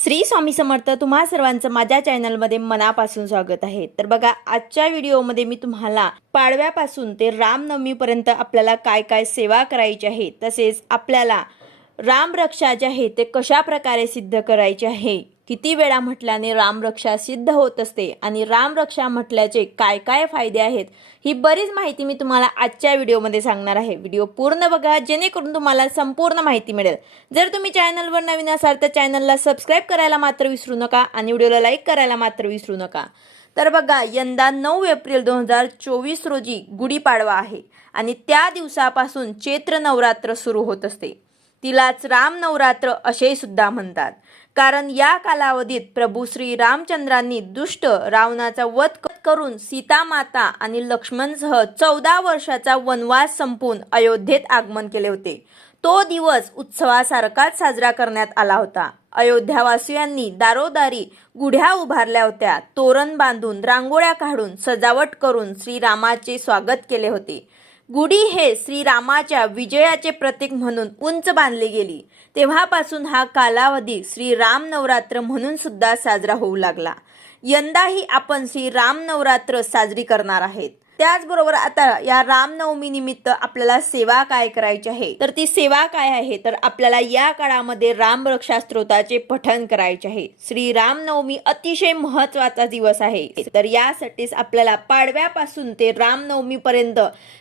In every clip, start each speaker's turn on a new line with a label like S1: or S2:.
S1: श्री स्वामी समर्थ तुम्हा सर्वांचं माझ्या चॅनलमध्ये मनापासून स्वागत आहे. तर बघा आजच्या व्हिडिओमध्ये मी तुम्हाला पाडव्यापासून ते रामनवमीपर्यंत आपल्याला काय काय सेवा करायची आहे तसेच आपल्याला रामरक्षा जे आहे ते कशा प्रकारे सिद्ध करायचे आहे किती वेळा म्हटल्याने रामरक्षा सिद्ध होत असते आणि रामरक्षा म्हटल्याचे काय काय फायदे आहेत ही बरीच माहिती मी तुम्हाला आजच्या व्हिडिओमध्ये सांगणार आहे. व्हिडिओ पूर्ण बघा जेणेकरून तुम्हाला संपूर्ण माहिती मिळेल. जर तुम्ही चॅनलवर नवीन असाल तर चॅनलला सबस्क्राईब करायला मात्र विसरू नका आणि व्हिडिओला लाईक करायला मात्र विसरू नका. तर बघा यंदा नऊ एप्रिल दोन हजार चोवीस रोजी गुढीपाडवा आहे आणि त्या दिवसापासून चैत्र नवरात्र सुरू होत असते. तिलाच राम नवरात्र असे सुद्धा म्हणतात. कारण या कालावधीत प्रभू श्री रामचंद्रांनी दुष्ट रावणाचा वध करून सीता माता आणि लक्ष्मणसह चौदा वर्षाचा वनवास संपून अयोध्येत आगमन केले होते. तो दिवस उत्सवासारखाच साजरा करण्यात आला होता. अयोध्यावासियांनी दारोदारी गुढ्या उभारल्या होत्या. तोरण बांधून रांगोळ्या काढून सजावट करून श्रीरामाचे स्वागत केले होते. गुढी हे श्रीरामाच्या विजयाचे प्रतीक म्हणून उंच बांधली गेली. तेव्हापासून हा कालावधी श्रीराम नवरात्र म्हणून सुद्धा साजरा होऊ लागला. यंदाही आपण श्रीराम नवरात्र साजरी करणार आहेत. त्याचबरोबर आता या रामनवमी निमित्त आपल्याला सेवा काय करायची आहे? तर ती सेवा काय आहे? तर आपल्याला या काळामध्ये रामरक्षा स्तोत्राचे पठण करायचे आहे. श्री रामनवमी अतिशय महत्त्वाचा दिवस आहे. तर यासाठीच आपल्याला पाडव्यापासून ते रामनवमी पर्यंत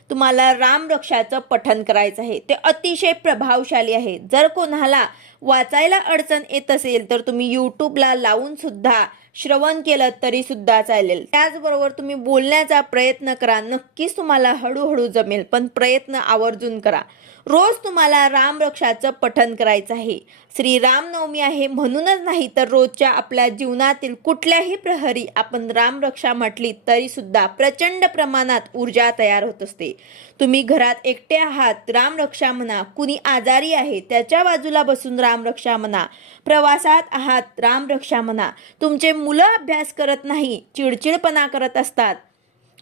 S1: तुम्हाला रामरक्षाचं पठण करायचं आहे. ते अतिशय प्रभावशाली आहे. जर कोणाला वाचायला अडचण येत असेल तर तुम्ही यूट्यूबला लावून सुद्धा श्रवण केलं तरी सुद्धा चालेल. त्याचबरोबर तुम्ही बोलण्याचा प्रयत्न करा. नक्कीच तुम्हाला हळूहळू जमेल पण प्रयत्न आवर्जून करा. रोज तुम्हाला रामरक्षाचं पठन करायचं आहे. श्री रामनवमी आहे म्हणूनच नाही तर रोजच्या आपल्या जीवनातील कुठल्याही प्रहरी आपण रामरक्षा म्हटली तरीसुद्धा प्रचंड प्रमाणात ऊर्जा तयार होत असते. तुम्ही घरात एकटे आहात रामरक्षा म्हणा कुणी आजारी आहे त्याच्या बाजूला बसून रामरक्षा म्हणा प्रवासात आहात रामरक्षा म्हणा तुमचे मुलं अभ्यास करत नाही चिडचिडपणा करत असतात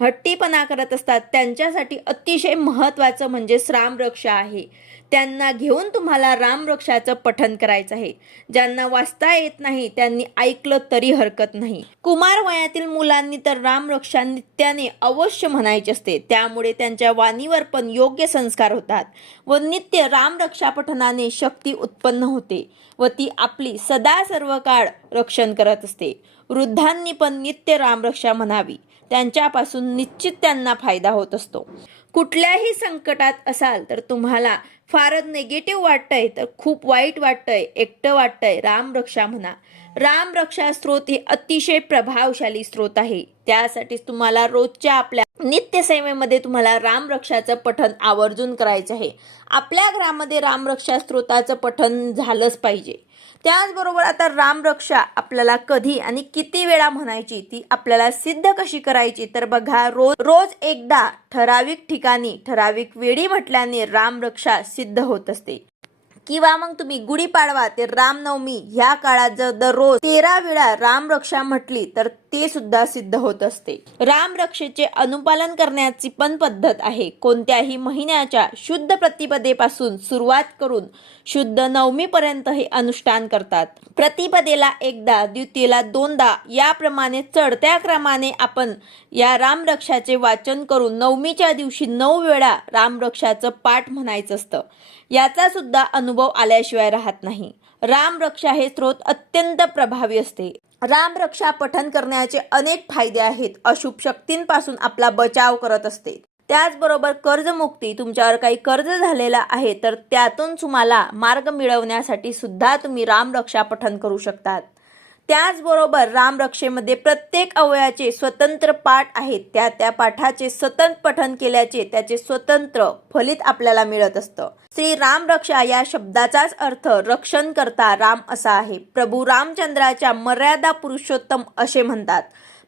S1: हट्टीपणा करत असतात. त्यांच्यासाठी अतिशय महत्त्वाचं म्हणजे रामरक्षा आहे. त्यांना घेऊन तुम्हाला रामरक्षाचं पठन करायचं आहे. ज्यांना वाचता येत नाही त्यांनी ऐकलं तरी हरकत नाही. कुमार वयातील मुलांनी तर रामरक्षा नित्याने अवश्य म्हणायचे असते. त्यामुळे त्यांच्या वाणीवर पण योग्य संस्कार होतात व नित्य रामरक्षा पठनाने शक्ती उत्पन्न होते व ती आपली सदा सर्व काळ रक्षण करत असते. वृद्धांनी पण नित्य रामरक्षा म्हणावी. त्यांच्यापासून निश्चित त्यांना फायदा होत असतो. कुठल्याही संकटात असाल तर तुम्हाला फारच निगेटिव्ह वाटतंय तर खूप वाईट वाटतंय एकटं वाटतंय रामरक्षा म्हणा. रामरक्षा स्त्रोत हे अतिशय प्रभावशाली स्त्रोत आहे. त्यासाठीच तुम्हाला रोजच्या आपल्या नित्यसेवेमध्ये तुम्हाला रामरक्षाचं पठण आवर्जून करायचं आहे. आपल्या घरामध्ये रामरक्षा स्त्रोताचं पठण झालंच पाहिजे. त्याचबरोबर आता रामरक्षा आपल्याला कधी आणि किती वेळा म्हणायची ती आपल्याला सिद्ध कशी करायची तर बघा रोज रोज एकदा ठराविक ठिकाणी ठराविक वेळी म्हटल्याने रामरक्षा सिद्ध होत असते. किंवा मग तुम्ही गुढीपाडवा ते रामनवमी ह्या काळात जर दररोज तेरा वेळा रामरक्षा म्हटली तर ते सुद्धा सिद्ध होत असते. रामरक्षेचे अनुपालन करण्याची पण पद्धत आहे. कोणत्याही महिन्याच्या शुद्ध प्रतिपदेपासून सुरुवात करून शुद्ध नवमीपर्यंत हे अनुष्ठान करतात. प्रतिपदेला एकदा द्वितीयेला दोनदा याप्रमाणे चढत्या क्रमाने आपण या रामरक्षाचे वाचन करून नवमीच्या दिवशी नऊ वेळा रामरक्षाचं पाठ म्हणायचं असतं. याचा सुद्धा अनुभव आल्याशिवाय राहत नाही. रामरक्षा हे स्रोत अत्यंत प्रभावी असते. रामरक्षा पठन करण्याचे अनेक फायदे आहेत अशुभ शक्तींपासून आपला बचाव करत असते. त्याचबरोबर कर्जमुक्ती तुमच्यावर काही कर्ज झालेला आहे तर त्यातून तुम्हाला मार्ग मिळवण्यासाठी सुद्धा तुम्ही रामरक्षा पठन करू शकतात. त्याचबरोबर रामरक्षेमध्ये प्रत्येक अवयाचे स्वतंत्र पाठ आहेत. त्या त्या पाठाचे सतत पठन केल्याचे त्याचे स्वतंत्र फलित आपल्याला मिळत असतं. श्री रामरक्षा या शब्दाचाच अर्थ रक्षण करता राम असा आहे. प्रभू रामचंद्राच्या मर्यादा पुरुषोत्तम असे म्हणतात.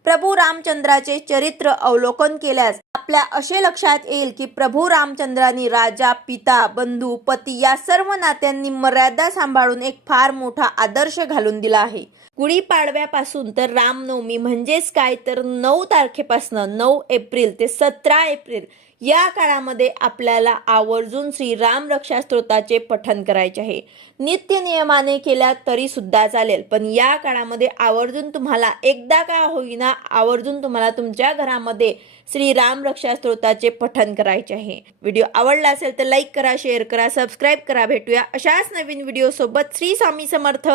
S1: प्रभू रामचंद्राचे चरित्र अवलोकन केल्यास आपल्या असे लक्षात येईल की प्रभू रामचंद्रांनी राजा पिता बंधू पती या सर्व नात्यांनी मर्यादा सांभाळून एक फार मोठा आदर्श घालून दिला आहे. गुढीपाडव्यापासून तर रामनवमी म्हणजेच काय? तर नऊ तारखेपासून नऊ एप्रिल ते सतरा एप्रिल या काळामध्ये आपल्याला आवर्जून श्री राम रक्षा स्तोत्राचे पठन करायचे आहे. नित्य नियमाने केल्या तरी सुद्धा चालेल पण या काळामध्ये आवर्जून तुम्हाला एकदा का होईना आवर्जून तुम्हाला तुमच्या घरामध्ये श्री राम रक्षा स्तोत्राचे पठन करायचे आहे. व्हिडिओ आवडला असेल तर लाईक करा शेअर करा सबस्क्राईब करा भेटूया अशाच नवीन व्हिडिओ सोबत श्री स्वामी समर्थ!